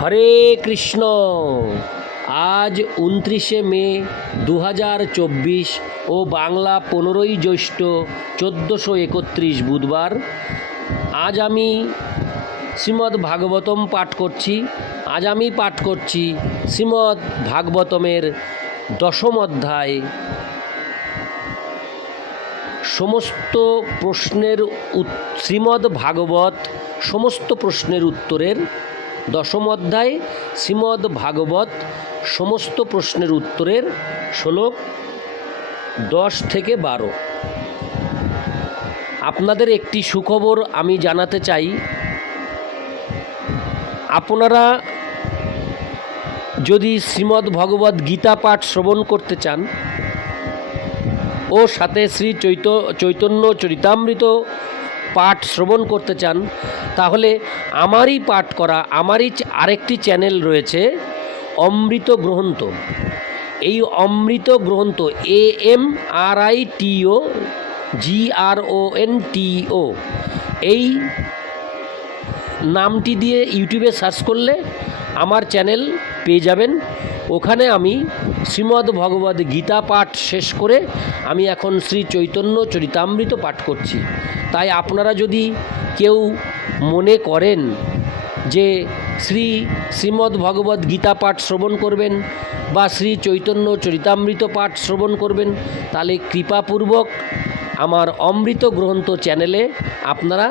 হরে কৃষ্ণ। আজ উনত্রিশে মে দু হাজার চব্বিশ ও বাংলা পনেরোই জ্যৈষ্ঠ চোদ্দোশো একত্রিশ বুধবার। আজ আমি শ্রীমদ্ ভাগবতম পাঠ করছি। আজ আমি পাঠ করছি শ্রীমদ্ ভাগবতমের দশম অধ্যায়। সমস্ত প্রশ্নের শ্রীমদ্ ভাগবত সমস্ত প্রশ্নের উত্তরের দশম অধ্যায়, শ্রীমদ্ ভাগবত, সমস্ত প্রশ্নের উত্তরের শ্লোক দশ থেকে বারো। আপনাদের একটি সুখবর আমি জানাতে চাই। আপনারা যদি শ্রীমদ্ ভগবত গীতা পাঠ শ্রবণ করতে চান ও সাথে শ্রী চৈত চৈতন্য চরিতামৃত পাঠ শ্রবণ করতে চান, তাহলে আমারই পাঠ করা, আমারই আরেকটি চ্যানেল রয়েছে, অমৃত গ্রন্থ। এই অমৃত গ্রন্থ, এ এম আর আই টিও জি আর ও এন টিও এই নামটি দিয়ে ইউটিউবে সার্চ করলে আমার চ্যানেল পেয়ে যাবেন। ওখানে আমি শ্রীমদ্ ভগবদ গীতা পাঠ শেষ করে আমি এখন শ্রী চৈতন্য চরিতামৃত পাঠ করছি। তাই আপনারা যদি কেউ মনে করেন যে শ্রী শ্রীমদ্ ভগবদ গীতা পাঠ শ্রবণ করবেন বা শ্রী চৈতন্য চরিতামৃত পাঠ শ্রবণ করবেন, তাহলে কৃপাপূর্বক আমার অমৃত গ্রন্থ চ্যানেলে আপনারা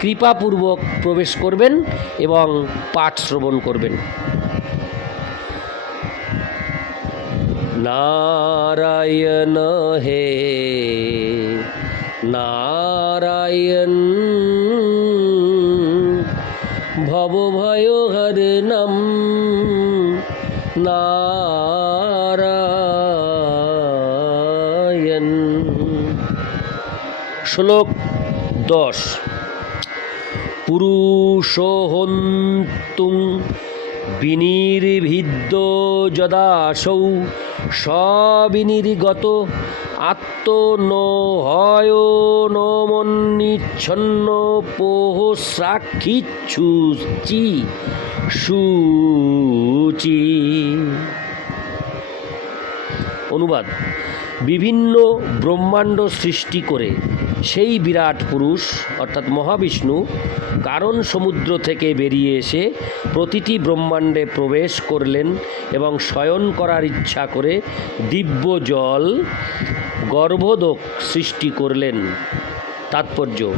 কৃপাপূর্বক প্রবেশ করবেন এবং পাঠ শ্রবণ করবেন। নারায়ণ হে নারায়ণ। ভবভয় হর নাম নারায়ণ। শ্লোক দশ। পুরুষহন্তুং বিনির্ভিদ্য যদাসৌ সবিনির্গত আত্মনহয় নমন্নিচ্ছন্ন পোহ সাক্ষিচ্ছুচি সুচি। অনুবাদ বিভিন্ন ব্রহ্মাণ্ড সৃষ্টি করে সেই বিরাট পুরুষ, অর্থাৎ মহাবিষ্ণু, কারণ সমুদ্র থেকে বেরিয়ে এসে প্রতিটি ব্রহ্মাণ্ডে প্রবেশ করলেন এবং শয়ন করার ইচ্ছা করে দিব্য জল, গর্ভোদক সৃষ্টি করলেন। তাৎপর্য,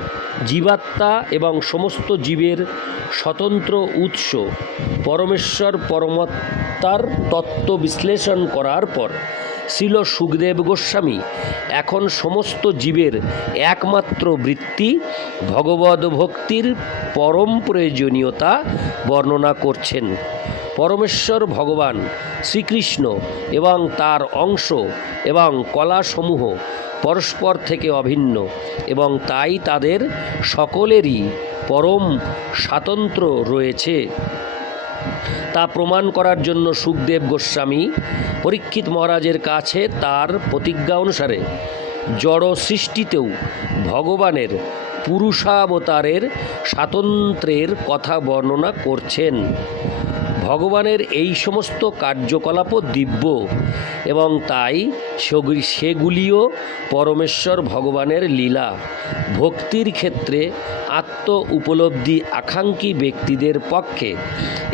জীবাত্মা এবং সমস্ত জীবের স্বতন্ত্র উৎস পরমেশ্বর পরমাত্মার তত্ত্ব বিশ্লেষণ করার পর ছিল সুখদেব গোস্বামী। এখন সমস্ত জীবের একমাত্র বৃত্তি ভগবদ ভক্তির পরম প্রয়োজনীয়তা বর্ণনা করছেন। পরমেশ্বর ভগবান শ্রীকৃষ্ণ এবং তার অংশ এবং কলাসমূহ পরস্পর থেকে অভিন্ন এবং তাই তাদের সকলেরই পরম স্বাতন্ত্র্য রয়েছে। তা প্রমাণ করার জন্য সুখদেব গোস্বামী পরীক্ষিত মহারাজের কাছে তার প্রতিজ্ঞা অনুসারে জড় সৃষ্টিতেও ভগবানের পুরুষাবতারের স্বাতন্ত্রের কথা বর্ণনা করছেন। ভগবানের এই সমস্ত কার্যকলাপও দিব্য এবং তাই সেগুলিও পরমেশ্বর ভগবানের লীলা। ভক্তির ক্ষেত্রে আত্ম উপলব্ধি আকাঙ্ক্ষী ব্যক্তিদের পক্ষে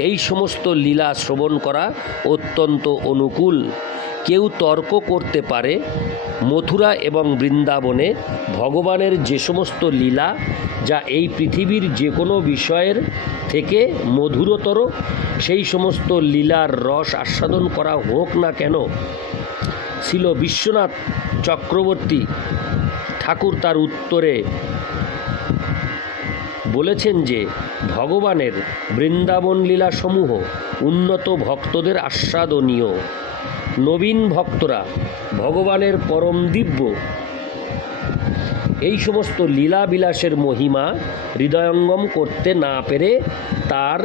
এই সমস্ত লীলা শ্রবণ করা অত্যন্ত অনুকূল। কেউ তর্ক করতে পারে, মথুরা এবং বৃন্দাবনে ভগবানের যে সমস্ত লীলা যা এই পৃথিবীর যে কোনো বিষয়ের থেকে মধুরতর, সেই সমস্ত লীলার রস আস্বাদন করা হোক না কেন, ছিল বিশ্বনাথ চক্রবর্তী ঠাকুর তার উত্তরে বলেছেন যে, ভগবানের বৃন্দাবন লীলাসমূহ উন্নত ভক্তদের আস্বাদনীয়। নবীন ভক্তরা ভগবানের পরম দিব্য। এই সমস্ত লীলা বিলাসের মহিমা হৃদয়ঙ্গম করতে না পেরে তার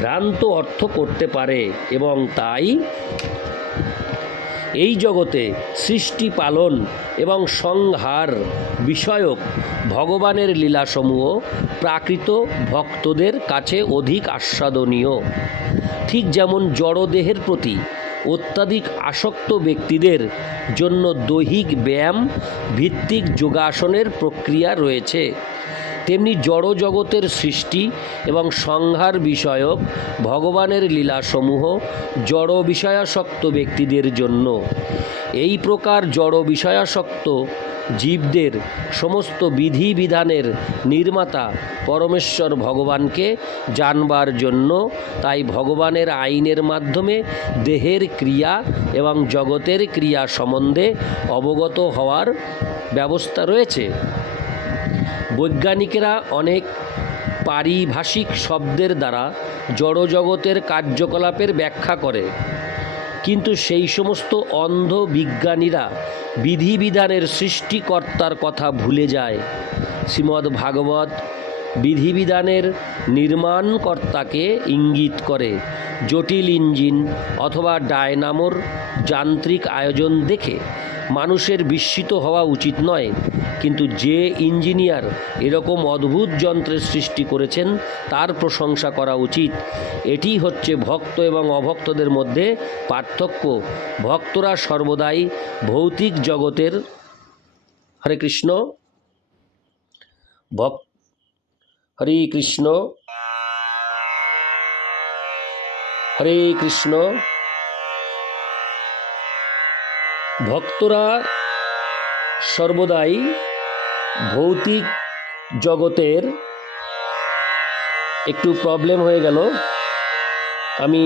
ভ্রান্ত অর্থ করতে পারে এবং তাই এই জগতে সৃষ্টি পালন এবং সংহার বিষয়ক ভগবানের লীলাসমূহ প্রাকৃত ভক্তদের কাছে অধিক আস্বাদনীয়। ঠিক যেমন জড়দেহের প্রতি অত্যাধিক আসক্ত ব্যক্তিদের জন্য দৈহিক ব্যায়াম ভিত্তিক যোগাসনের প্রক্রিয়া রয়েছে। তেমনি জড় জগতের সৃষ্টি এবং সংহার বিষয়ক ভগবানের লীলাসমূহ জড় বিষয়াসক্ত ব্যক্তিদের জন্য। এই প্রকার জড় বিষয়াসক্ত জীবদের সমস্ত বিধি বিধানের নির্মাতা পরমেশ্বর ভগবানকে জানবার জন্য, তাই ভগবানের আইনের মাধ্যমে দেহের ক্রিয়া এবং জগতের ক্রিয়া সম্বন্ধে অবগত হওয়ার ব্যবস্থা রয়েছে। বৈজ্ঞানিকেরা অনেক পারিভাষিক শব্দের দ্বারা জড়জগতের কার্যকলাপের ব্যাখ্যা করে। কিন্তু সেই সমস্ত অন্ধ বিজ্ঞানীরা বিধিবিধানের সৃষ্টিকর্তার কথা ভুলে যায়। শ্রীমদ্ ভাগবত বিধিবিধানের নির্মাণকর্তাকে ইঙ্গিত করে, জটিল ইঞ্জিন অথবা ডায়নামোর যান্ত্রিক আয়োজন দেখে মানুষের বিস্মিত হওয়া উচিত নয়। কিন্তু যে ইঞ্জিনিয়ার এরকম অদ্ভুত যন্ত্রের সৃষ্টি করেছেন, তার প্রশংসা করা উচিত। এটি হচ্ছে ভক্ত এবং অভক্তদের মধ্যে পার্থক্য। ভক্তরা সর্বদাই ভৌতিক জগতের হরে কৃষ্ণ ভক হরে কৃষ্ণ হরে কৃষ্ণ। ভক্তরা সর্বদাই ভৌতিক জগতের একটু প্রবলেম হয়ে গেল। আমি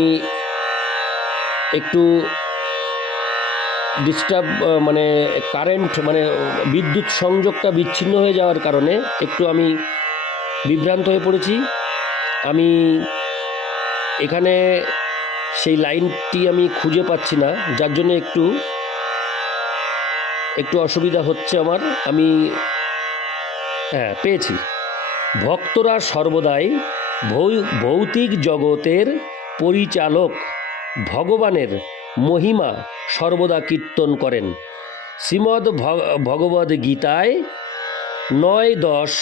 একটু ডিস্টার্ব মানে কারেন্ট মানে বিদ্যুৎ সংযোগটা বিচ্ছিন্ন হয়ে যাওয়ার কারণে একটু আমি বিভ্রান্ত হয়ে পড়েছি। আমি এখানে সেই লাইনটি আমি খুঁজে পাচ্ছি না, যার জন্য একটু একটু অসুবিধা হচ্ছে আমার। আমি হ্যাঁ পেয়েছি। ভক্তরা সর্বদাই ভৌতিক জগতের পরিচালক, ভগবানের মহিমা সর্বদা কীর্তন করেন। শ্রীমদ্ ভগবদ্ গীতায় নয় দশ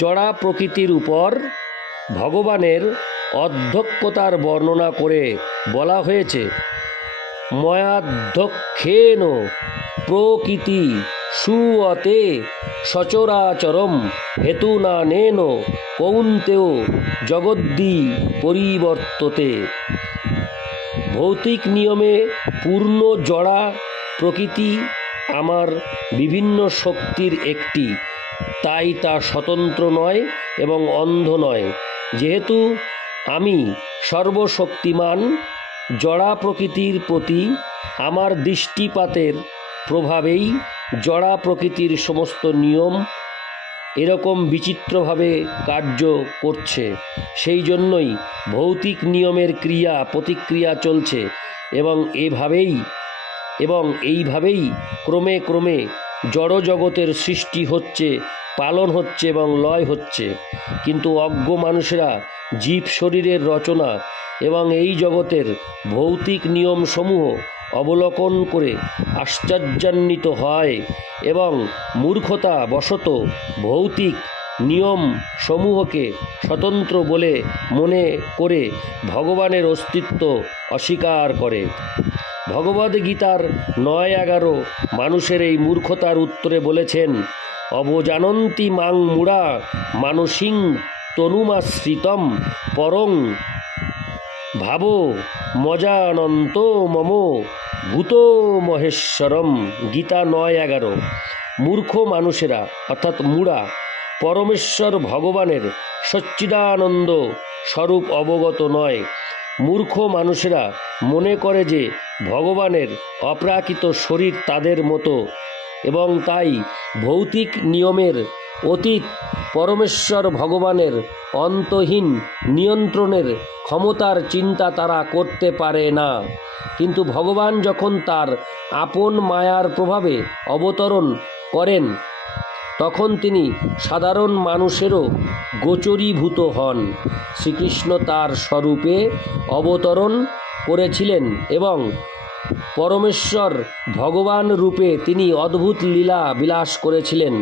জড়া প্রকৃতির উপর ভগবানের অধ্যক্ষতার বর্ণনা করে বলা হয়েছে, ময়াধ্যক্ষেন প্রকৃতি সুয়তে সচরাচরম হেতুনা নেন কৌন্তেয় জগদ্দি পরিবর্ততে। ভৌতিক নিয়মে পূর্ণ জড়া প্রকৃতি আমার বিভিন্ন শক্তির একটি। তাই তা স্বতন্ত্র নয় এবং অন্ধ নয়। যেহেতু আমি সর্বশক্তিমান জড়া প্রকৃতির প্রতি আমার দৃষ্টিপাতের প্রভাবেই জড়া প্রকৃতির সমস্ত নিয়ম এরকম বিচিত্রভাবে কার্য করছে। সেই জন্যই ভৌতিক নিয়মের ক্রিয়া, প্রতিক্রিয়া চলছে এবং এভাবেই এবং এইভাবেই ক্রমে ক্রমে জড়জগতের সৃষ্টি হচ্ছে, পালন হচ্ছে এবং লয় হচ্ছে। কিন্তু অজ্ঞ মানুষেরা জীব শরীরের রচনা এবং এই জগতের ভৌতিক নিয়মসমূহ অবলোকন করে আশ্চর্যান্বিত হয় এবং মূর্খতা বশত ভৌতিক নিয়ম সমূহকে স্বতন্ত্র বলে মনে করে ভগবানের অস্তিত্ব অস্বীকার করে। ভগবদ্গীতার নয় এগারো মানুষের এই মূর্খতার উত্তরে বলেছেন, অবজানন্তি মাং মুড়া মানসিং তনুমাশ্রিতম পরং ভাব মজানন্ত মম, ভূত মহেশ্বরম, গীতা নয় এগারো। মূর্খ মানুষেরা, অর্থাৎ মুড়া, পরমেশ্বর ভগবানের সচ্চিদানন্দ স্বরূপ অবগত নয়। মূর্খ মানুষেরা মনে করে যে ভগবানের অপ্রাকৃত শরীর তাদের মতো এবং তাই ভৌতিক নিয়মের অতীত পরমেশ্বর ভগবানের অন্তহীন নিয়ন্ত্রণের ক্ষমতার চিন্তা তারা করতে পারে না। কিন্তু ভগবান যখন তার আপন মায়ার প্রভাবে অবতরণ করেন, তখন তিনি সাধারণ মানুষেরও গোচরীভূত হন। শ্রীকৃষ্ণ তার স্বরূপে অবতরণ করেছিলেন এবং পরমেশ্বর ভগবান রূপে তিনি অদ্ভুত লীলা বিলাস করেছিলেন।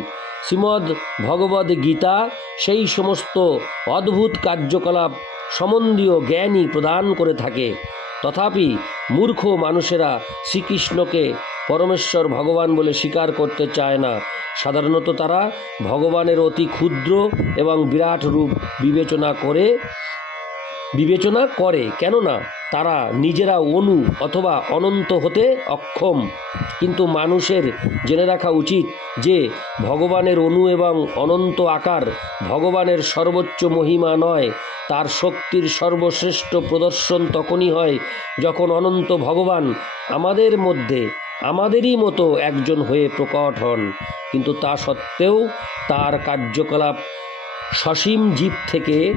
শ্রীমদ্ ভগবদ গীতা সেই সমস্ত অদ্ভুত কার্যকলাপ সম্বন্ধীয় জ্ঞানই প্রদান করে থাকে। তথাপি মূর্খ মানুষেরা শ্রীকৃষ্ণকে পরমেশ্বর ভগবান বলে স্বীকার করতে চায় না। সাধারণত তারা ভগবানের অতি ক্ষুদ্র এবং বিরাট রূপ বিবেচনা করে বিবেচনা করে, কেননা তারা নিজেরা অনু অথবা অনন্ত হতে অক্ষম। কিন্তু মানুষের জেনে রাখা উচিত যে, ভগবানের অনু এবং অনন্ত আকার ভগবানের সর্বোচ্চ মহিমা নয়, তার শক্তির সর্বশ্রেষ্ঠ প্রদর্শন তখনই হয় যখন অনন্ত ভগবান আমাদের মধ্যে, আমাদেরই মতো একজন হয়ে প্রকট হন। কিন্তু তা সত্ত্বেও তার কার্যকলাপ সসীম জীব থেকে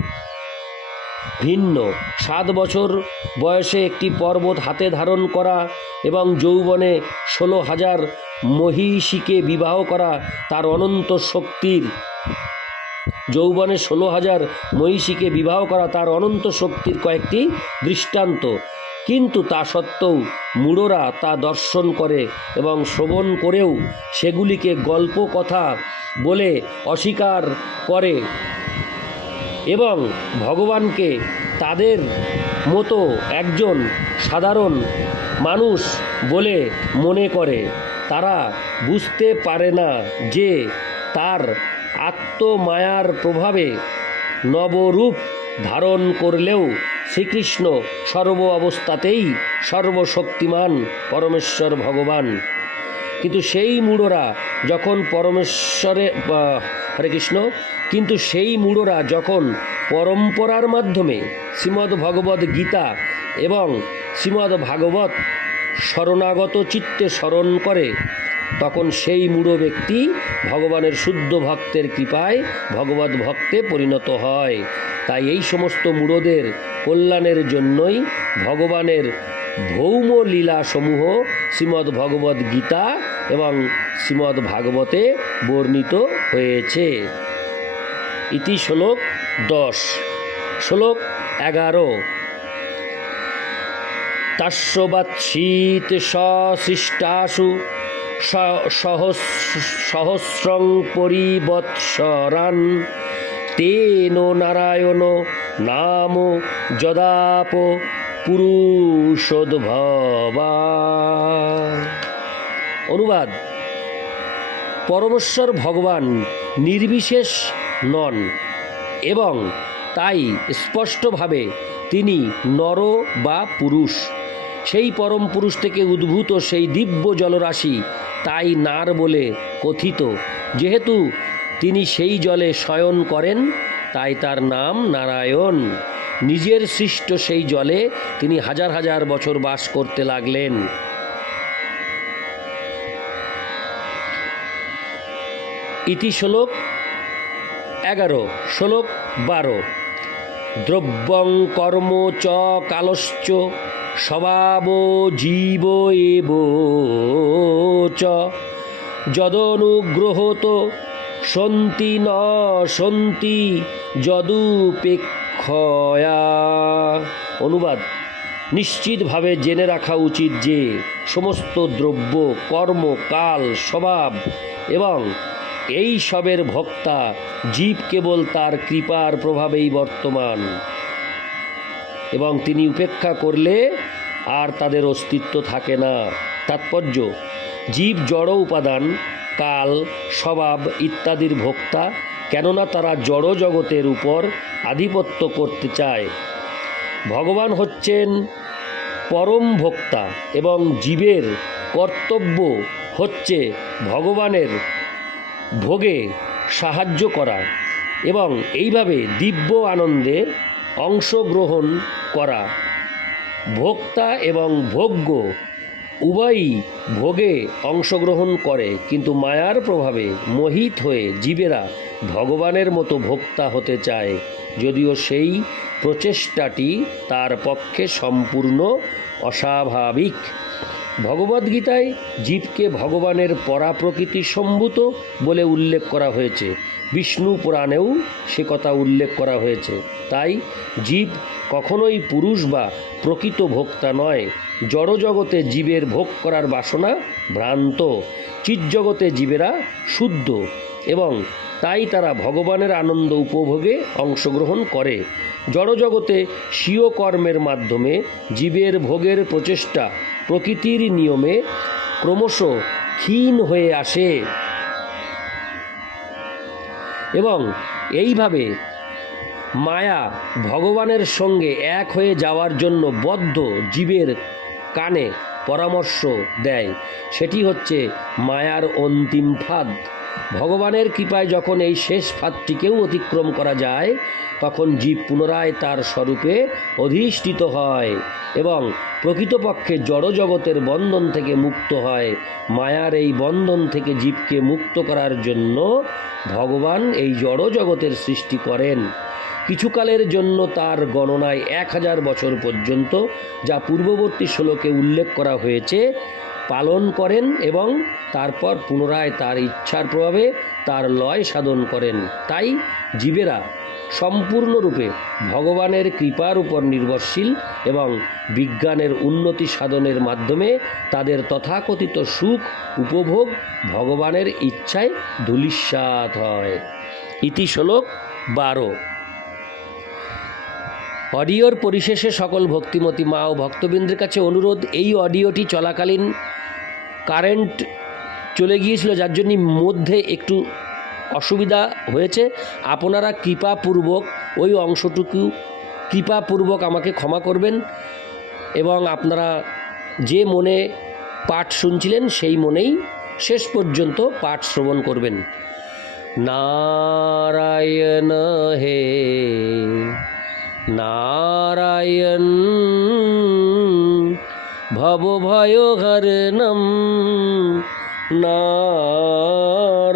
ভিন্ন। সাত বছর বয়সে একটি পর্বত হাতে ধারণ করা এবং যৌবনে ষোলো হাজার মহিষীকে বিবাহ করা তার অনন্ত শক্তির। যৌবনে ষোলো হাজার মহিষীকে বিবাহ করা তার অনন্ত শক্তির কয়েকটি দৃষ্টান্ত। কিন্তু তা সত্ত্বেও মূঢ়রা তা দর্শন করে এবং শ্রবণ করেও সেগুলিকে গল্প কথা বলে অস্বীকার করে। এবং ভগবানকে তাদের মতো একজন সাধারণ মানুষ বলে মনে করে। তারা বুঝতে পারে না যে তার আত্মমায়ার প্রভাবে নবরূপ ধারণ করলেও শ্রীকৃষ্ণ সর্ব অবস্থাতেই সর্বশক্তিমান পরমেশ্বর ভগবান। কিন্তু সেই মূঢ়রা যখন পরমেশ্বরে হরে কৃষ্ণ, কিন্তু সেই মূঢ়রা যখন পরম্পরার মাধ্যমে শ্রীমদ্ ভগবদ গীতা এবং শ্রীমদ্ ভাগবত শরণাগত চিত্তে স্মরণ করে, তখন সেই মূঢ় ব্যক্তি ভগবানের শুদ্ধ ভক্তের কৃপায় ভগবত ভক্তে পরিণত হয়। তাই এই সমস্ত মূঢ়দের কল্যাণের জন্যই ভগবানের ভৌম লীলা সমূহ শ্রীমদ্ ভগবদ গীতা এবং শ্রীমদ্ ভাগবতে বর্ণিত হয়েছে। ইতি শ্লোক দশ। শ্লোক এগারো। তাস্যবাৎসীত সশিষ্টাসু স- সহস্র সহস্রং পরিবৎসরান। তেন নারায়ণ নাম যদাপ পুরুষোদ্ভবা অনুবাদ, পরমেশ্বর ভগবান নির্বিশেষ নন এবং তাই স্পষ্টভাবে তিনি নর বা পুরুষ। সেই পরম পুরুষ থেকে উদ্ভূত সেই দিব্য জলরাশি তাই নার বলে কথিত। যেহেতু তিনি সেই জলে শয়ন করেন, তাই তার নাম নারায়ণ। নিজের সৃষ্ট সেই জলে তিনি হাজার হাজার বছর বাস করতে লাগলেন। ইতি শ্লোক এগারো, শ্লোক বারো। দ্রব্যং কর্ম চ কালশ্চ স্বভাব জীব এব চ। যদনুগ্রহত সন্তি ন সন্তি যদুপেক্ষয়া অনুবাদ, নিশ্চিতভাবে জেনে রাখা উচিত যে সমস্ত দ্রব্য, কর্ম, কাল, স্বভাব এবং এই সবের ভক্তা জীব কেবল তার কৃপার প্রভাবেই বর্তমান এবং তিনি উপেক্ষা করলে আর তাদের অস্তিত্ব থাকে না। তাৎপর্য, জীব জড় উপাদান, কাল, স্বভাব ইত্যাদির ভোক্তা কেননা তারা জড় জগতের উপর আধিপত্য করতে চায়। ভগবান হচ্ছেন পরম ভোক্তা এবং জীবের কর্তব্য হচ্ছে ভগবানের ভোগে সাহায্য করা এবং এইভাবে দিব্য আনন্দে অংশগ্রহণ করা। ভোক্তা এবং ভোগ্য উভয়ই ভোগে অংশগ্রহণ করে, কিন্তু মায়ার প্রভাবে মোহিত হয়ে জীবেরা ভগবানের মতো ভোক্তা হতে চায়। যদিও সেই প্রচেষ্টাটি তার পক্ষে সম্পূর্ণ অস্বাভাবিক। ভগবদ্গীতায় জীবকে ভগবানের পরাপ্রকৃতি সম্ভূত বলে উল্লেখ করা হয়েছে। বিষ্ণু পুরাণেও সে কথা উল্লেখ করা হয়েছে। তাই জীব কখনোই পুরুষ বা প্রকৃত ভোক্তা নয়। জড়জগতে জীবের ভোগ করার বাসনা ভ্রান্ত। চিৎজগতে জীবেরা শুদ্ধ এবং তাই তারা ভগবানের আনন্দ উপভোগে অংশগ্রহণ করে। জড়জগতে স্বীয় কর্মের মাধ্যমে জীবের ভোগের প্রচেষ্টা প্রকৃতির নিয়মে ক্রমশ ক্ষীণ হয়ে আসে। এবং এইভাবে মায়া ভগবানের সঙ্গে এক হয়ে যাওয়ার জন্য বদ্ধ জীবের কানে পরামর্শ দেয়। সেটি হচ্ছে মায়ার অন্তিম ফাঁদ। ভগবানের কৃপায় যখন এই শেষ ফাঁদটিকেও অতিক্রম করা যায়, তখন জীব পুনরায় তার স্বরূপে অধিষ্ঠিত হয় এবং প্রকৃতপক্ষে জড়জগতের বন্ধন থেকে মুক্ত হয়। মায়ার এই বন্ধন থেকে জীবকে মুক্ত করার জন্য ভগবান এই জড়জগতের সৃষ্টি করেন। কিছুকালের জন্য তার গণনায় এক হাজার বছর পর্যন্ত, যা পূর্ববর্তী শ্লোকে উল্লেখ করা হয়েছে, পালন করেন এবং তারপর পুনরায় তার ইচ্ছার প্রভাবে তার লয় সাধন করেন। তাই জীবেরা সম্পূর্ণরূপে ভগবানের কৃপার উপর নির্ভরশীল এবং বিজ্ঞানের উন্নতি সাধনের মাধ্যমে তাদের তথাকথিত সুখ উপভোগ ভগবানের ইচ্ছায় ধূলিস্যাৎ হয়। ইতি শ্লোক বারো। অডিওর পরিশেষে সকল ভক্তিমতী মা ও ভক্তবৃন্দের কাছে অনুরোধ, এই অডিওটি চলাকালীন কারেন্ট চলে গিয়েছিল, যার জন্য মধ্যে একটু অসুবিধা হয়েছে। আপনারা কৃপাপূর্বক ওই অংশটুকু কৃপাপূর্বক আমাকে ক্ষমা করবেন এবং আপনারা যে মনে পাঠ শুনছিলেন, সেই মনেই শেষ পর্যন্ত পাঠ শ্রবণ করবেন। নারায়ণ হে নারায়ণ ভবভয়হরণম নারায়ণ